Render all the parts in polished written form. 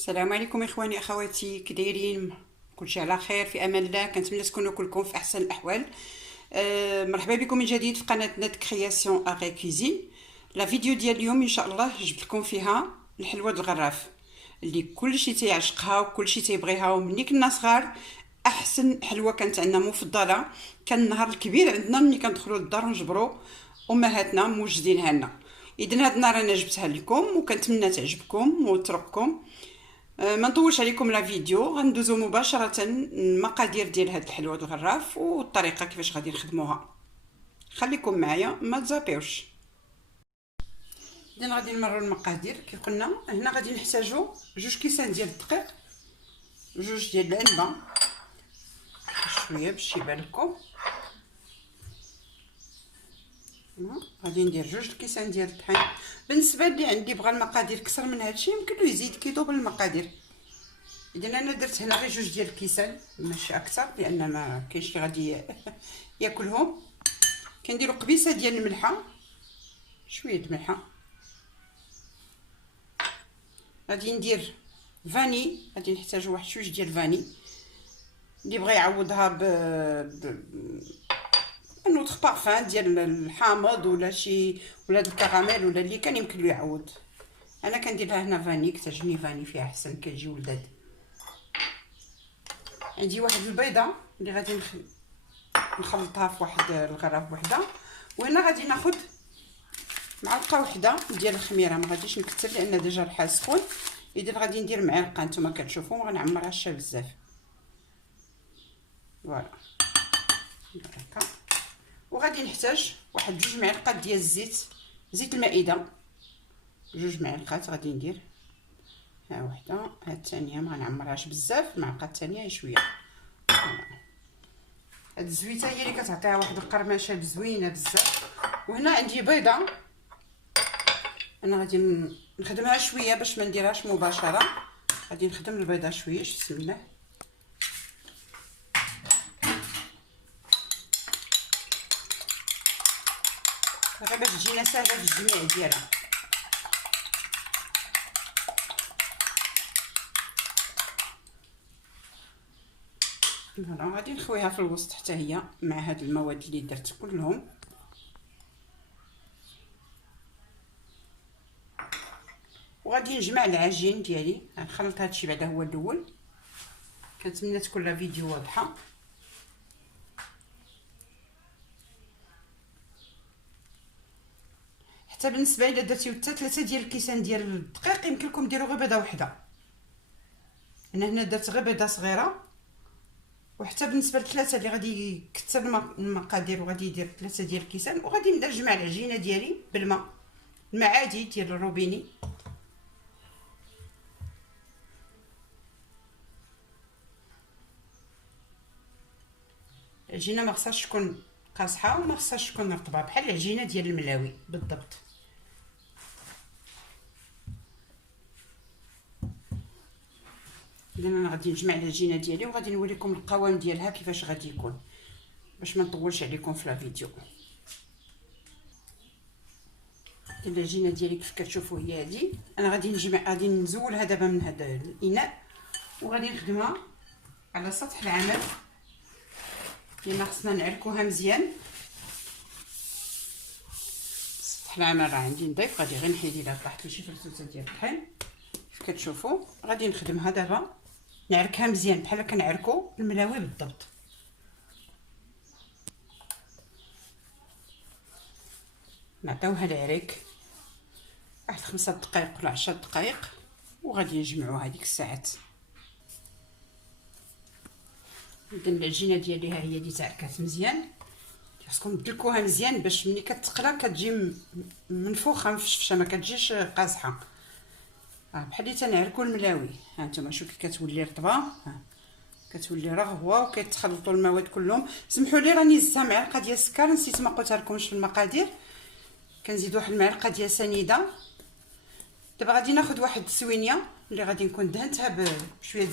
السلام عليكم اخواني اخواتي، كدايرين؟ كلشي على خير في امان الله. كنتمنى تكونوا كلكم في احسن الاحوال. مرحبا بكم من جديد في قناه نت كرياسيون اغي كوزين. لا فيديو ديال اليوم ان شاء الله جبت لكم فيها الحلوه الغراف اللي كلشي تيعشقها وكلشي تيبغيها، ومني كنا صغار احسن حلوه كانت عندنا مفضله. كان النهار الكبير عندنا ملي كندخلوا للدار ونجبروا امهاتنا موجدينها لنا. اذا هاد النهار انا جبتها لكم وكنتمنى تعجبكم وترقكم. ما نطولش عليكم لا فيديو، غندوزو مباشره المقادير ديال هاد الحلوه الغراف والطريقه كيفاش غادي نخدموها. خليكم معايا ما تزابيوش. اذا غادي نمروا المقادير كيف قلنا. هنا غادي نحتاجو 2 كيسان ديال الدقيق، 2 ديال العنبه، شويه باش يبان لكم. غادي ندير 2 كيسان ديال الطحين. بالنسبه لي عندي بغى المقادير كثر من هادشي يمكن له يزيد كيدوبل المقادير. اذا انا درت هنا غير 2 ديال الكيسان ماشي اكثر، لان ما كاينش اللي غادي ياكلهم. كنديروا قبيصه ديال الملحه، شويه الملحه. غادي ندير فاني، غادي نحتاجوا واحد 2 ديال الفاني. اللي بغى يعوضها نوتر بارفان ديال الحامض ولا شي ولا الكراميل ولا اللي كان يمكن له يعوض. انا كندير لها هنا فاني، كتعجبني فاني فيها احسن، كتجي ولذاذ. عندي واحد البيضه اللي غادي نخلطها في واحد الغراف وحده. وهنا غادي ناخذ معلقه وحده ديال الخميره، ما غاديش نكثر لان ديجا الحال سخون. اذا غادي ندير معلقه، نتوما كتشوفوا ما غنعمرهاش شي بزاف. فوالا هكا. وغادي نحتاج واحد 2 معالق ديال زيت المائده، 2 معالق غادي ندير. ها وحده، ها الثانيه ما غنعمرهاش بزاف، المعلقه الثانيه شويه. هاد الزويته هي اللي كتعطيها واحد القرمشه زوينه بزاف. وهنا عندي بيضه، انا غادي نخدمها شويه باش ما نديرهاش مباشره. غادي نخدم البيضه شويه، بسم الله. غير باش تجينا ساهله في الجميع ديالها. فوالا غادي نخويها في الوسط حتى هي مع هاد المواد اللي درت كلهم. وغادي نجمع العجين ديالي. نخلط هادشي بعدا هو الاول. كنتمنى تكون لا فيديو واضحه. حتى بالنسبه الى درتيو حتى 3 ديال الكيسان ديال الدقيق يمكن لكم ديروا غير بيضه وحده. انا هنا درت غير بيضه صغيره. وحتى بالنسبه للثلاثه اللي غادي يكثر المقادير وغادي يدير 3 ديال الكيسان. وغادي نبدا نجمع العجينه ديالي بالماء، الماء عادي ديال الروبيني. العجينه ما خصهاش تكون قاصحه وما خصهاش تكون رطبه، بحال العجينه ديال الملاوي بالضبط. اذا انا غادي نجمع العجينه ديالي وغادي نوريكم القوام ديالها كيفاش غادي يكون باش ما نطولش عليكم في لا فيديو. العجينه ديالي كيف كتشوفوا هي هذه. انا غادي نزولها دابا من هذا الاناء وغادي نخدمها على سطح العمل اللي خصنا نعركوها مزيان. سطح العمل راه عندي نضيف، غادي غير نحيد لها طاحت لي شي فرتوته ديال الطحين كيف كتشوفوا. غادي نخدمها دابا نعركها مزيان بحال كنعركو الملاوي بالضبط. نعطيوها العريك واحد 5 دقائق ولا 10 دقائق وغادي نجمعوها ديك الساعات. اذا العجينه ديالي ها هي اللي تعركات مزيان. خصكم تدلكوها مزيان باش ملي كتقلى كتجي منفوخه مفشفشه، ما كتجيش قاصحه. بحال اللي تنعركوا الملاوي. ها نتوما شوفوا كي كتولي رطبه، ها كتولي رغوه وكيتخلطوا المواد كلهم. سمحوا لي راني زدت معلقه ديال السكر، نسيت ما قلتها لكمش في المقادير. كنزيد واحد المعلقه ديال سنيده. دابا غادي ناخذ واحد السوينيه اللي غادي نكون دهنتها بشويه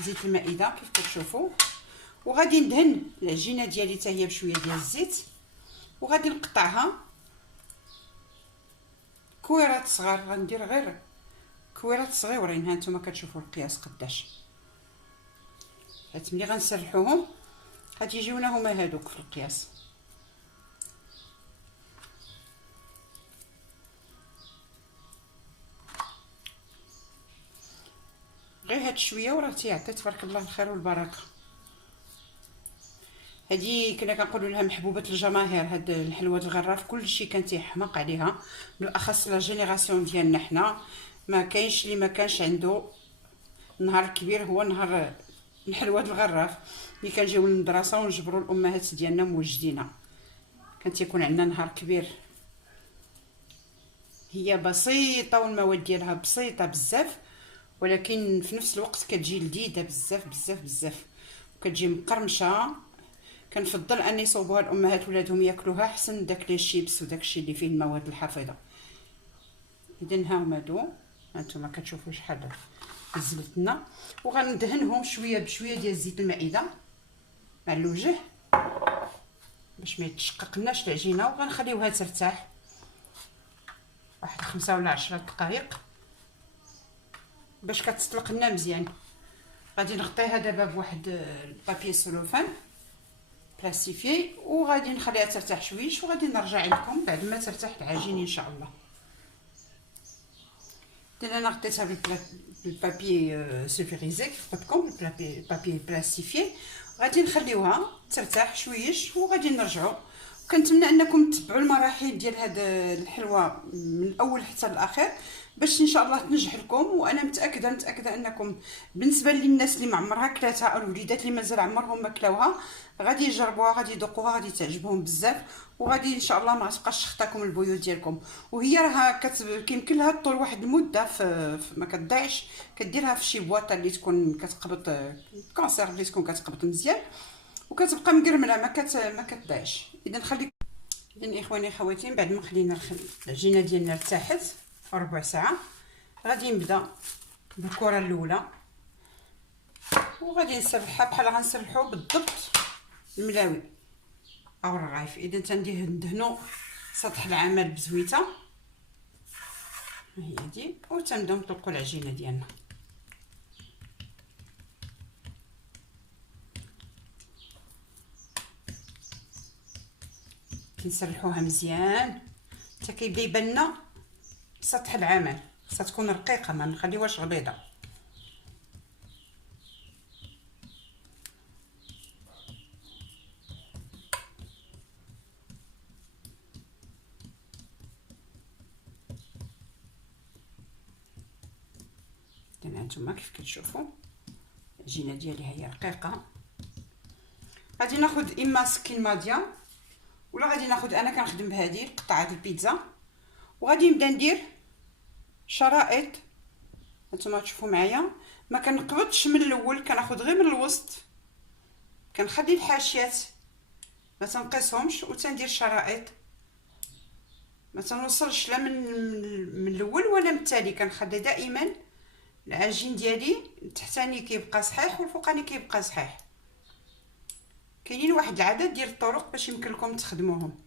زيت المائده كيف كتشوفوا. وغادي ندهن العجينه ديالي حتى هي بشويه ديال الزيت. وغادي نقطعها كويرات صغار. غندير غير كويرات صغيورين. ها نتوما كتشوفوا القياس قداش. حيت ملي غنسرحوهم غادي يجيونا هما هادوك في القياس. غير هاد شويه وراه تيعطي تبارك الله الخير والبركه. هادي كنا كنقولوا لها محبوبه الجماهير. هاد الحلوه الغراف كلشي كان تيحماق عليها، بالاخص لا جينيراسيون ديالنا حنا. ما كاينش اللي ما كانش عنده نهار كبير هو نهار الحلوه الغراف. ملي كنجيو للمدرسه ونجبروا الامهات ديالنا موجدينا، كان تيكون عندنا نهار كبير. هي بسيطه والمواد ديالها بسيطه بزاف، ولكن في نفس الوقت كتجي لذيذه بزاف بزاف بزاف، وكتجي مقرمشه. كنفضل اني يصوبوها الامهات ولادهم ياكلوها احسن داك لي شيبس وداكشي اللي فيه المواد الحافظه. اذا ها هما هادو، هانتوما كتشوفوا شحال زلتنا. وغندهنهم شويه بشويه ديال زيت المائده مع الوجه باش ما يتشققناش العجينه، وغنخليوها ترتاح واحد 5 ولا 10 دقائق باش كتطلق لنا مزيان. غادي نغطيها دابا بواحد البابي سلوفان بلاستيفي، وغادي نخليها ترتاح شويش، وغادي نرجع لكم بعد ما ترتاح العجين ان شاء الله. انا غطيتها بالبابي سولفيريزي كيف قلت لكم، البابي بلاستيفي. غادي نخليوها ترتاح شويش وغادي نرجعوا. كنتمنى انكم تتبعوا المراحل ديال هاد الحلوه من الاول حتى الاخير باش ان شاء الله تنجح لكم. وانا متاكده انكم بالنسبه للناس اللي ما عمرها كلاتها او الوليدات اللي مازال عمرهم ما كلاوها غادي يجربوها، غادي يذوقوها، غادي تعجبهم بزاف، وغادي ان شاء الله ما تبقاش تخطاكم البيوت ديالكم. وهي راها كيمكن لها طول واحد المده ما كتضيعش. كديرها في شي بواطه اللي تكون كتقبط كونسيرف، اللي تكون كتقبط مزيان وكتبقى مقرمله ما كتضيعش. اذا اخواني خواتي، بعد ما خلينا العجينه ديالنا ارتاحت ربع ساعه، غادي نبدا بالكره الاولى وغادي نسرحها بحال غنسرحو بالضبط الملاوي او الرغايف. اذا تندهنوا سطح العمل بزويته هي دي، وتنبداو نطلقوا العجينه ديالنا. كنسرحوها مزيان حتى كيبدا يبان لنا سطح العمل. خصها تكون رقيقه، ما نخليوهاش غليظه. هانتوما كيف كتشوفوا العجينه ديالي هي رقيقه. غادي ناخذ اما سكين ماديا ولا غادي ناخذ، انا كنخدم بهذه قطعه البيتزا، وغادي نبدا ندير شرائط. هانتوما تشوفوا معايا ما كنقبضش من الاول، كناخذ غير من الوسط، كنخلي الحاشيات ما تنقصهمش وتندير شرائط. ما تنوصلش لا من الاول ولا من التالي. كنخلي دائما العجين ديالي التحتاني كيبقى صحيح والفوقاني كيبقى صحيح. كاينين واحد العدد ديال الطرق باش يمكن لكم تخدموهم.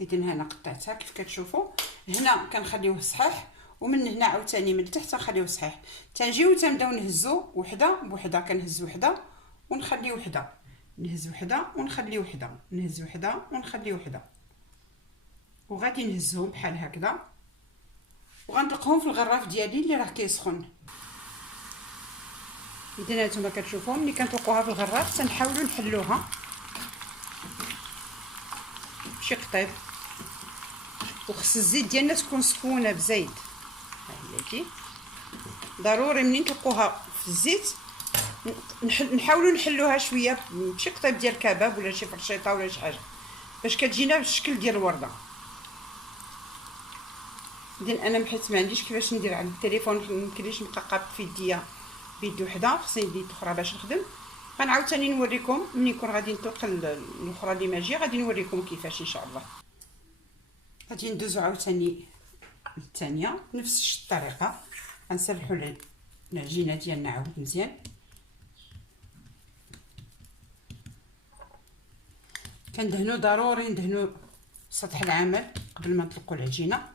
اذا هنا قطعتها كيف كتشوفوا. هنا كنخليوه صحيح، ومن هنا عاوتاني من التحت نخليوه صحيح. تنجيو تنبداو نهزو وحده بوحده. كنهز وحده ونخلي وحده، نهز وحده ونخلي وحده، نهز وحده ونخلي وحده، وغادي نهزهم بحال هكذا وغنطلقهم في الغراف ديالي اللي راه كيسخن. اذا هانتوما كتشوفوا ملي كنطلقوها في الغراف تنحاولوا نحلوها بشي قطيب، وخص الزيت ديالنا تكون سخونه بزايد. ها هي ضروري منين تلقوها في الزيت نحاولوا نحلوها شويه بشي قطيب ديال الكباب ولا شي فرشيطه ولا شي حاجه باش كتجينا بالشكل ديال الورده. اذا انا حيت ما عنديش كيفاش ندير على التليفون، ميمكنليش نبقى قابط في يديا بيد وحده، خصني يد اخرى باش نخدم. غنعاود ثاني نوريكم ملي نكون غادي نطلق الاخرى اللي ماجي، غادي نوريكم كيفاش ان شاء الله. غادي ندوزو عاوتاني الثانيه بنفس الطريقه. غنسرحوا العجينه ديالنا عاود مزيان. كندهنوا ضروري ندهنوا سطح العمل قبل ما نطلقوا العجينه.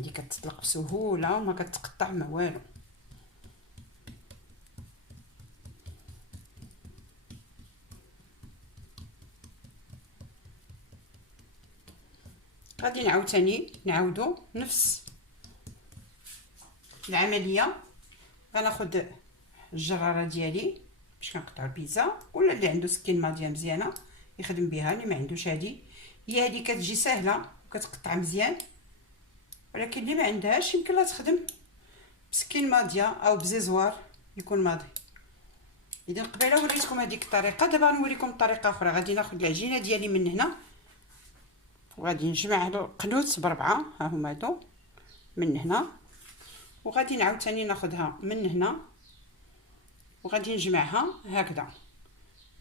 هذه كتطلق بسهوله وما كتقطع ما والو. غادي نعاودو نفس العمليه. غناخد الجراره ديالي باش كنقطعو البيتزا، ولا اللي عنده سكين ماضيه مزيانه يخدم بها، اللي ما عندوش هذه كتجي سهله وكتقطع مزيان، ولكن اللي ما عندهاش يمكن لها تخدم بسكين ماضيه او بزيزوار يكون ماضي. اذا قبيله وريتكم هذيك الطريقه، دابا نوريكم طريقه اخرى. غادي ناخد العجينه ديالي من هنا وغادي نجمع هادو قنوت بربعه، ها هما هادو من هنا، وغادي نعاود ثاني ناخذها من هنا وغادي نجمعها هكذا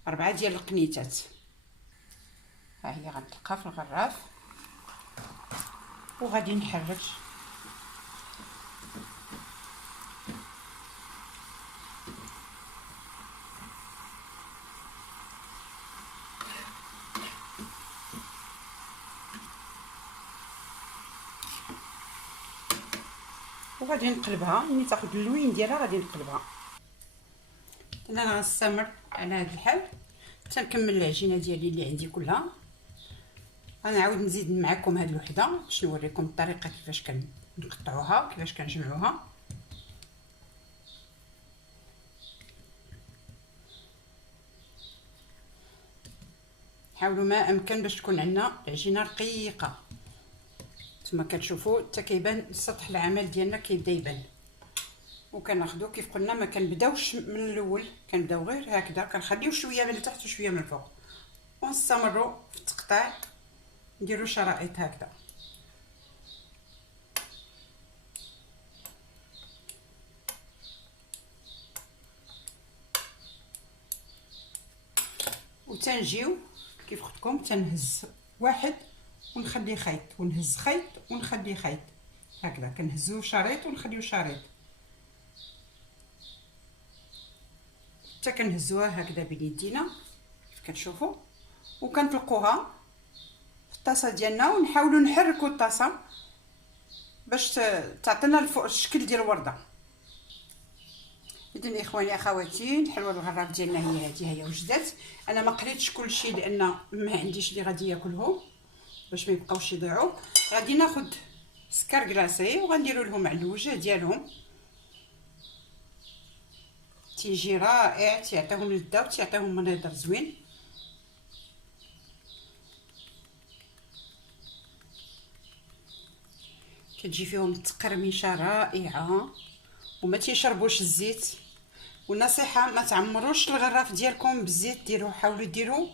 4 ديال القنيتات. ها هي غنطلقها في الغراف وغادي نحرك وغادي نقلبها. ملي تاخذ اللوين ديالها غادي نقلبها. انا غنستمر على هذا الحال حتى نكمل العجينه ديالي اللي عندي كلها. غنعاود نزيد معكم هذه الوحده باش نوريكم الطريقه كيفاش كنقطعوها كيفاش كنجمعوها. حاولوا ما امكن باش تكون عندنا العجينه رقيقه. نتوما كتشوفوا حتى كيبان سطح العمل ديالنا كيبدا يبان. وكناخذوا كيف قلنا ما كنبداوش من الاول، كنبداو غير هكذا، كنخليو شويه من التحت وشويه من الفوق ونستمروا في التقطيع. نديروا شرائط هكذا. وتنجيو كيف قلت لكم تنهز واحد ونخلي خيط ونهز خيط ونخلي خيط هكذا. كنهزو شريط ونخليو شريط حتى كنهزوها هكذا بيدينا كيف كتشوفوا، وكنطلقوها في الطاسه ديالنا ونحاولوا نحركوا الطاسه باش تعطينا الشكل ديال الورده. اذا اخواني اخواتي الحلوه الغراف ديالنا هي هذه، هي وجدات. انا ما قليتش كلشي لان ما عنديش اللي غادي ياكلهم باش ما يبقاوش يضيعوا. غادي ناخذ سكر كلاصي وغنديروا لهم على الوجه ديالهم، تيجي رائع، تيعطيهم لذه وتيعطيهم منظر زوين. كتجي فيهم تقرميشه رائعه وما تيشربوش الزيت. والنصيحه ما تعمروش الغراف ديالكم بالزيت، ديروا حاولوا ديروا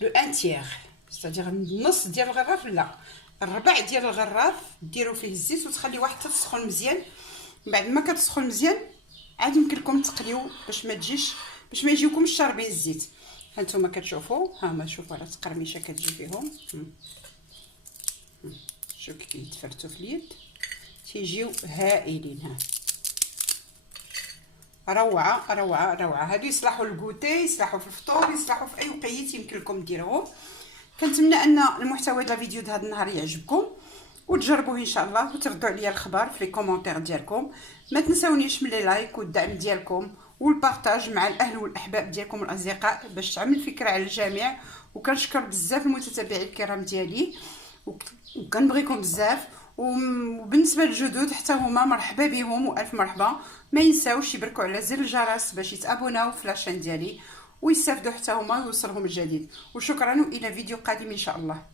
لو ان تيير، c'est-à-dire النص ديال الغراف، لا الربع ديال الغراف ديروا فيه الزيت وتخليوه حتى تسخن مزيان. بعد ما كتسخن مزيان عاد يمكن لكم تقليو باش ما يجيوكمش شاربين الزيت. ها نتوما كتشوفوا، ها ما شوفوا على تقرميشه كتجي فيهم. شوف كي كيتفرتوا في اليد تيجيو هائلين. ها روعه روعه روعه. هادو يصلحوا للكوتي، يصلحوا في الفطور، يصلحوا في اي وقيت يمكن لكم ديروهم. كنتمنى ان المحتوى ديال الفيديو هذا النهار يعجبكم وتجربوه ان شاء الله وتردوا عليا الخبر في لي كومونتير ديالكم. ما تنساونيش من لي لايك والدعم ديالكم والبارطاج مع الاهل والاحباب ديالكم والاصدقاء باش تعمل فكره على الجميع. وكنشكر بزاف المتتبعين الكرام ديالي وكنبغيكم بزاف. وبالنسبه للجدد حتى هما مرحبا بهم والف مرحبا. ما ينساوش يبركوا على زر الجرس باش يتابوناو في لاشين ديالي ويستافدوا حتى هما ويوصلهم الجديد. وشكرا والى فيديو قادم ان شاء الله.